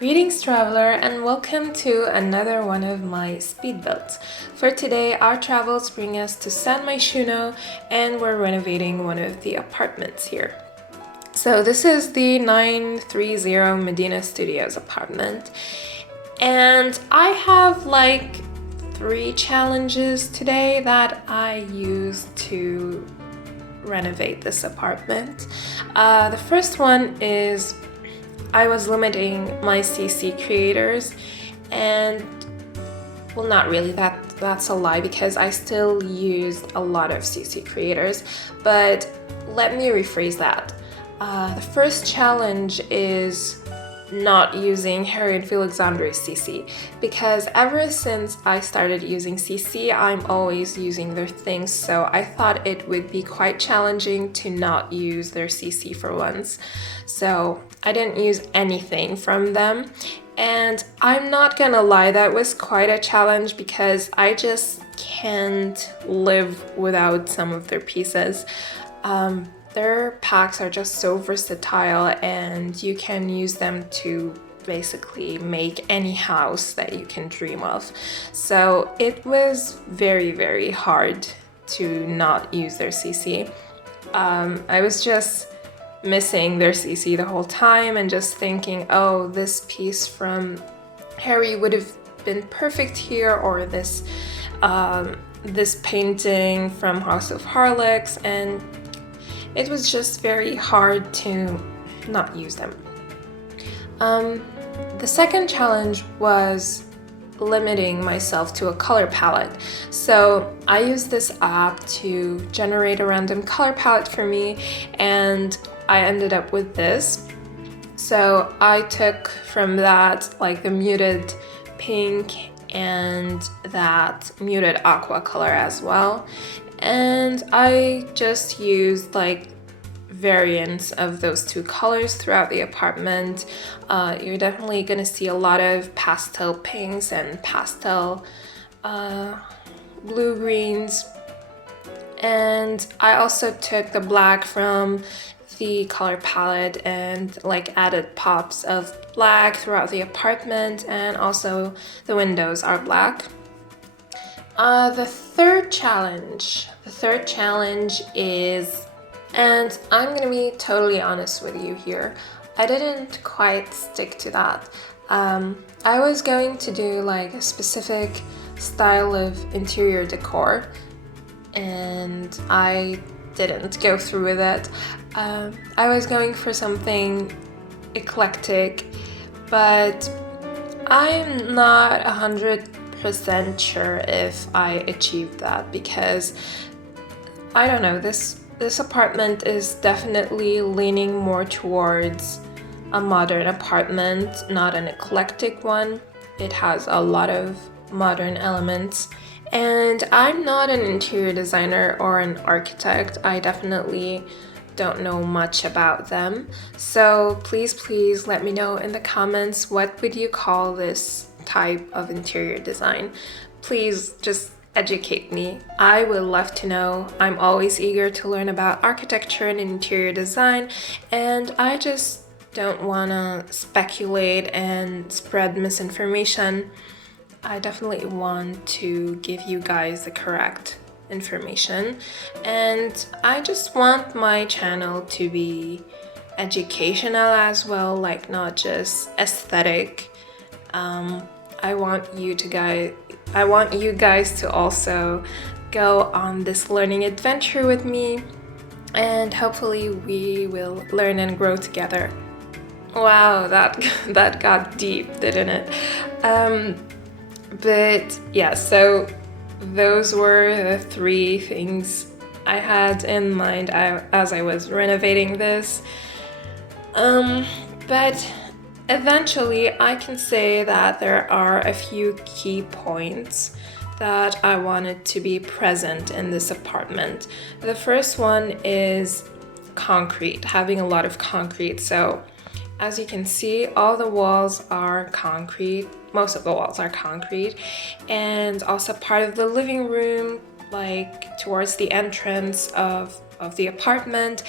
Greetings traveler and welcome to another one of my speed builds. For today our travels bring us to Myshuno and we're renovating one of the apartments here. So this is the 930 Medina Studios apartment and I have like 3 challenges today that I use to renovate this apartment. The first one is I was limiting my CC creators, and well, not really, that's a lie because I still used a lot of CC creators, but let me rephrase that. The first challenge is not using Harry and Felixandre's CC, because ever since I started using CC, I'm always using their things, so I thought it would be quite challenging to not use their CC for once. So I didn't use anything from them, and I'm not gonna lie, that was quite a challenge because I just can't live without some of their pieces. Their packs are just so versatile and you can use them to basically make any house that you can dream of. So it was very hard to not use their CC. I was just missing their CC the whole time and just thinking, oh, this piece from Harry would have been perfect here, or this painting from House of Harlocks, and it was just very hard to not use them. The second challenge was limiting myself to a color palette. So I used this app to generate a random color palette for me, and I ended up with this. So I took from that like the muted pink and that muted aqua color as well. And I just used like variants of those 2 colors throughout the apartment. You're definitely gonna see a lot of pastel pinks and pastel blue greens. And I also took the black from the color palette and like added pops of black throughout the apartment, and also the windows are black. The third challenge is, and I'm gonna be totally honest with you here, I didn't quite stick to that. I was going to do like a specific style of interior decor, and I didn't go through with it. I was going for something eclectic, but I'm not 100% sure if I achieved that, because I don't know, this apartment is definitely leaning more towards a modern apartment, not an eclectic one. It has a lot of modern elements, and I'm not an interior designer or an architect. I definitely don't know much about them, so please let me know in the comments, what would you call this type of interior design? Please just educate me. I would love to know. I'm always eager to learn about architecture and interior design, and I just don't want to speculate and spread misinformation. I definitely want to give you guys the correct information, and I just want my channel to be educational as well, like not just aesthetic. I want you guys to also go on this learning adventure with me, and hopefully we will learn and grow together. Wow, that got deep, didn't it? But yeah, so those were the 3 things I had in mind as I was renovating this. But eventually I can say that there are a few key points that I wanted to be present in this apartment. The first one is concrete, having a lot of concrete. So as you can see, all the walls are concrete. Most of the walls are concrete, and also part of the living room, like towards the entrance of the apartment,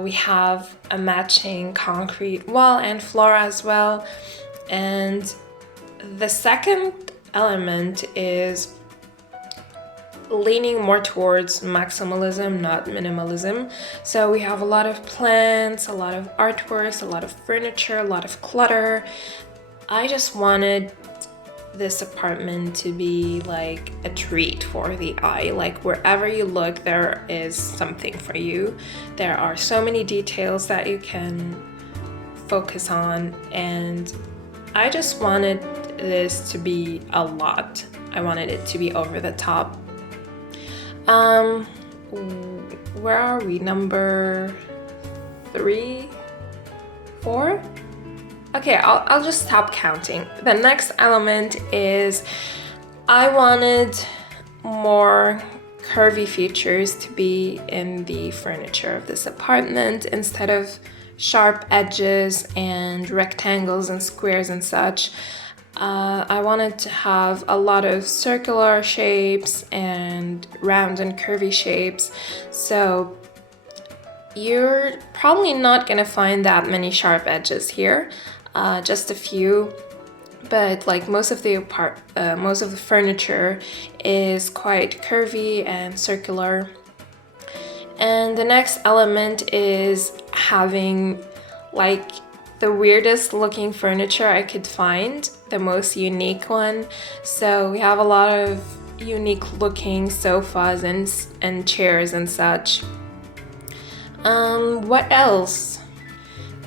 we have a matching concrete wall and floor as well. And the second element is leaning more towards maximalism, not minimalism. So we have a lot of plants, a lot of artworks, a lot of furniture, a lot of clutter. I just wanted this apartment to be like a treat for the eye. Like wherever you look, there is something for you. There are so many details that you can focus on, and I just wanted this to be a lot. I wanted it to be over the top. Where are we? Number 3, 4? Okay, I'll just stop counting. The next element is I wanted more curvy features to be in the furniture of this apartment instead of sharp edges and rectangles and squares and such. I wanted to have a lot of circular shapes and round and curvy shapes. So you're probably not gonna find that many sharp edges here, just a few. But like most of the furniture is quite curvy and circular. And the next element is having like the weirdest looking furniture I could find, the most unique one. So we have a lot of unique looking sofas and chairs and such. What else?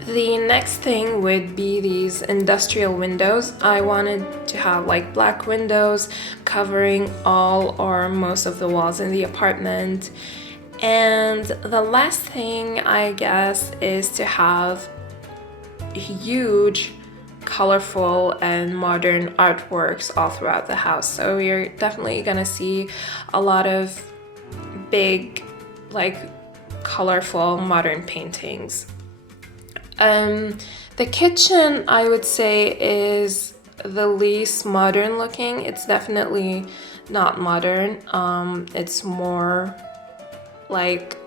The next thing would be these industrial windows. I wanted to have like black windows covering all or most of the walls in the apartment. And the last thing, I guess, is to have huge, colorful, and modern artworks all throughout the house. So you're definitely gonna see a lot of big, like, colorful, modern paintings. The kitchen, I would say, is the least modern looking. It's definitely not modern. It's more like,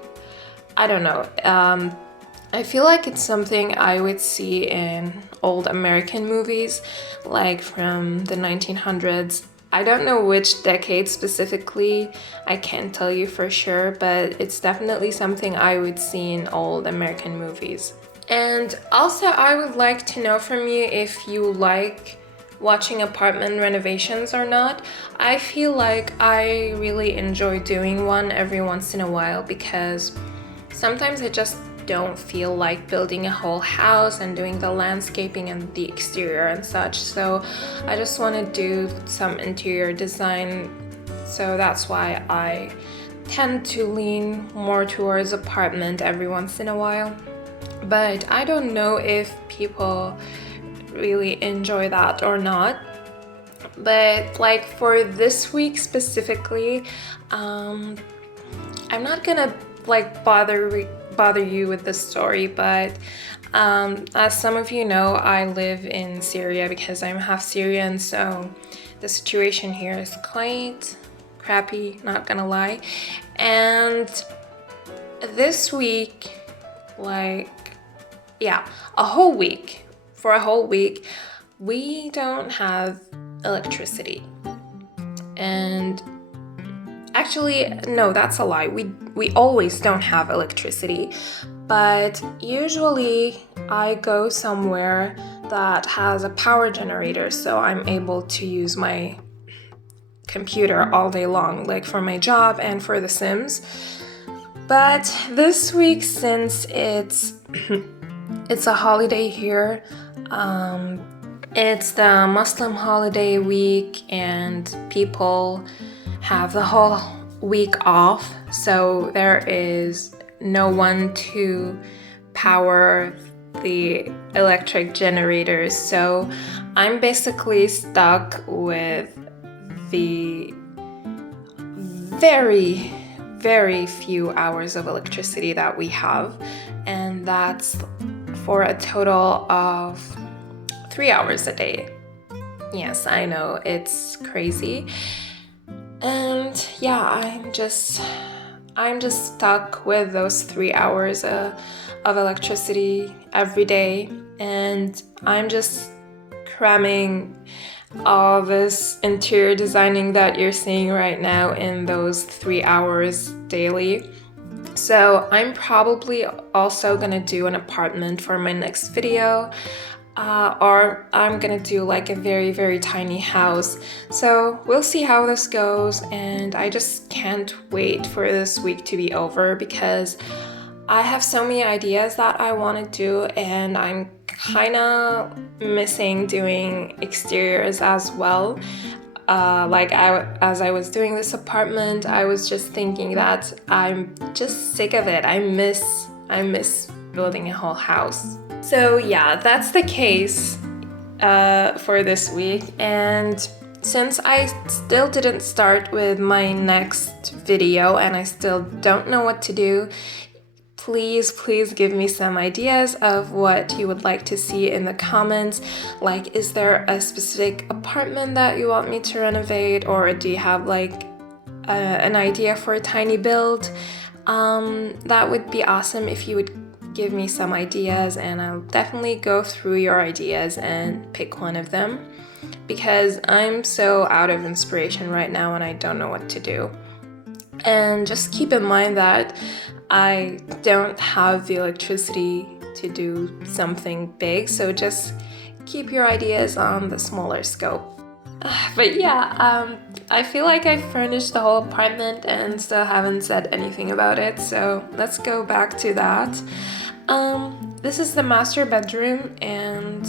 I don't know. I feel like it's something I would see in old American movies, like from the 1900s. I don't know which decade specifically, I can't tell you for sure, but it's definitely something I would see in old American movies. And also, I would like to know from you if you like watching apartment renovations or not. I feel like I really enjoy doing one every once in a while because sometimes I just don't feel like building a whole house and doing the landscaping and the exterior and such. So I just want to do some interior design. So that's why I tend to lean more towards apartment every once in a while. But I don't know if people really enjoy that or not. But like for this week specifically, I'm not gonna like bother you with this story, but as some of you know, I live in Syria because I'm half Syrian, so the situation here is quite crappy, not gonna lie. And this week, for a whole week, we don't have electricity. And actually, no, that's a lie. We always don't have electricity, but usually I go somewhere that has a power generator, so I'm able to use my computer all day long, like for my job and for The Sims. But this week, since it's a holiday here, it's the Muslim holiday week and people have the whole week off, so there is no one to power the electric generators. So I'm basically stuck with the very, very few hours of electricity that we have, and that's for a total of 3 hours a day. Yes, I know, it's crazy. And yeah, I'm just stuck with those 3 hours of electricity every day, and I'm just cramming all this interior designing that you're seeing right now in those 3 hours daily. So I'm probably also gonna do an apartment for my next video, or I'm gonna do like a very, very tiny house. So we'll see how this goes, and I just can't wait for this week to be over because I have so many ideas that I want to do, and I'm kind of missing doing exteriors as well. As I was doing this apartment, I was just thinking that I'm just sick of it. I miss building a whole house. So yeah, that's the case for this week. And since I still didn't start with my next video and I still don't know what to do, please give me some ideas of what you would like to see in the comments. Like, is there a specific apartment that you want me to renovate, or do you have like an idea for a tiny build? That would be awesome if you would give me some ideas, and I'll definitely go through your ideas and pick one of them, because I'm so out of inspiration right now and I don't know what to do. And just keep in mind that I don't have the electricity to do something big, so just keep your ideas on the smaller scope. But yeah, I feel like I furnished the whole apartment and still haven't said anything about it, so let's go back to that. This is the master bedroom, and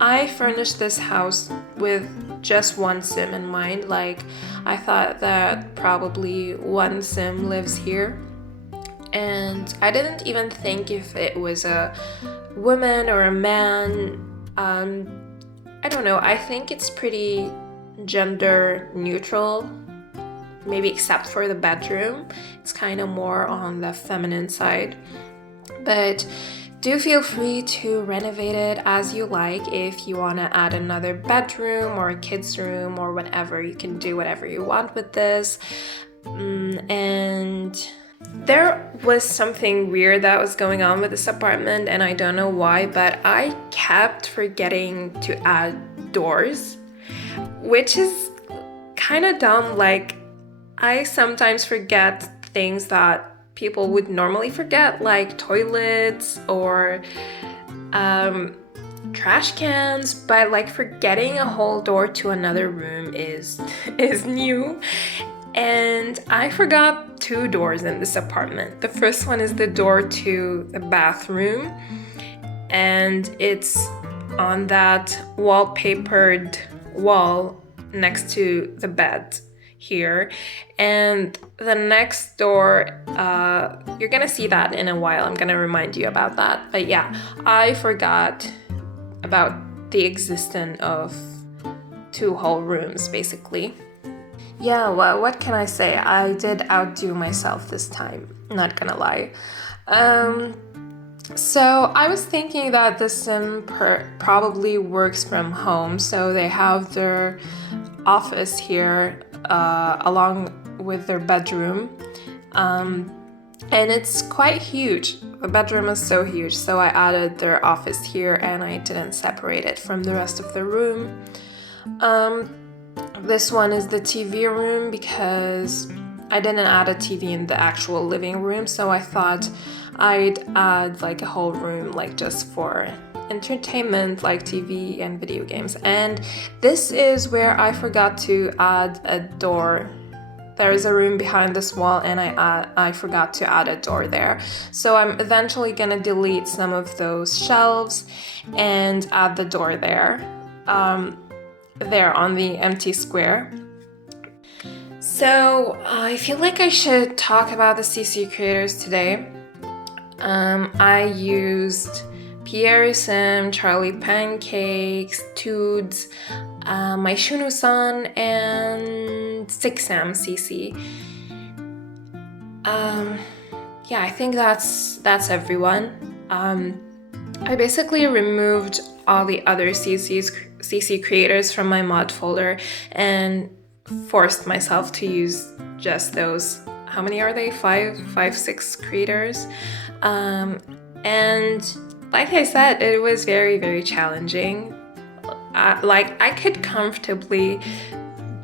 I furnished this house with just one sim in mind. Like, I thought that probably one sim lives here, and I didn't even think if it was a woman or a man. I don't know, I think it's pretty gender neutral, maybe except for the bedroom. It's kind of more on the feminine side, but do feel free to renovate it as you like. If you want to add another bedroom or a kid's room or whatever, you can do whatever you want with this. And there was something weird that was going on with this apartment, and I don't know why, but I kept forgetting to add doors, which is kind of dumb. Like, I sometimes forget things that people would normally forget, like toilets or trash cans, but like forgetting a whole door to another room is new. And I forgot 2 doors in this apartment. The first one is the door to the bathroom, and it's on that wallpapered wall next to the bed here. And the next door, you're gonna see that in a while. I'm gonna remind you about that. But yeah, I forgot about the existence of 2 whole rooms, basically. Yeah, well, what can I say? I did outdo myself this time, not gonna lie. So I was thinking that the sim probably works from home, so they have their office here along with their bedroom, and it's quite huge. The bedroom is so huge, so I added their office here and I didn't separate it from the rest of the room. This one is the TV room because I didn't add a TV in the actual living room, so I thought I'd add like a whole room like just for entertainment, like TV and video games. And this is where I forgot to add a door. There is a room behind this wall and I forgot to add a door there. So I'm eventually gonna delete some of those shelves and add the door there. There on the empty square. So I feel like I should talk about the CC creators today. I used Pierre Sim, Charlie Pancakes, Toods, Myshuno-san, and 6am CC. Yeah, I think that's everyone. I basically removed all the other CC creators from my mod folder and forced myself to use just those. How many are they? 6 creators. And like I said, it was very, very challenging. like I could comfortably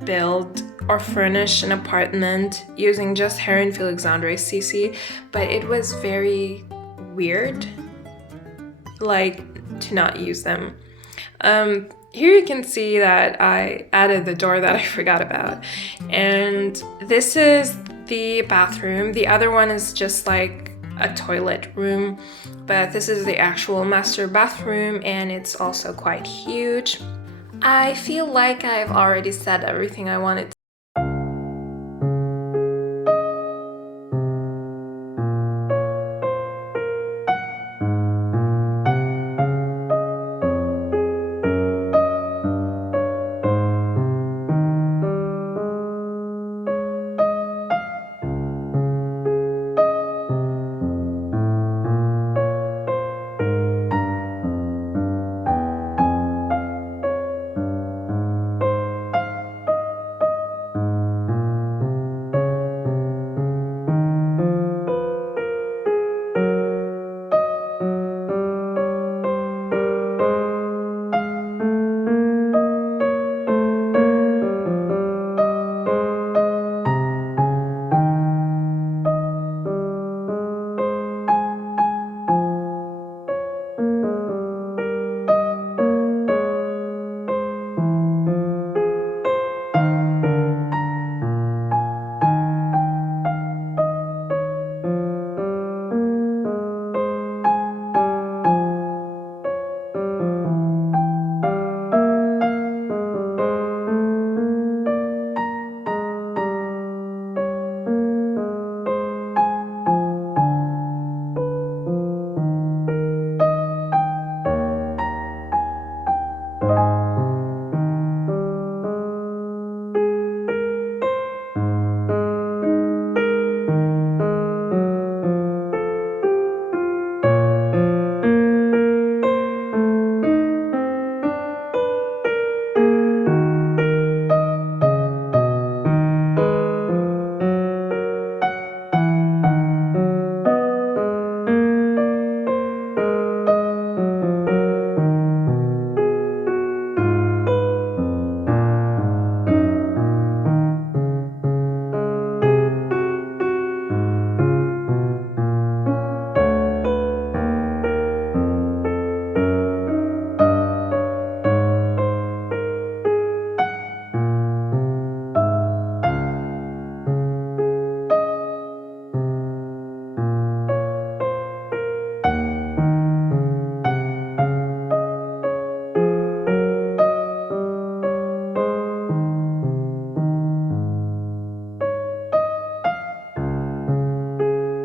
build or furnish an apartment using just Heron Alexandre CC, but it was very weird, like, to not use them. Here you can see that I added the door that I forgot about. And this is the bathroom. The other one is just like a toilet room, but this is the actual master bathroom, and it's also quite huge. I feel like I've already said everything I wanted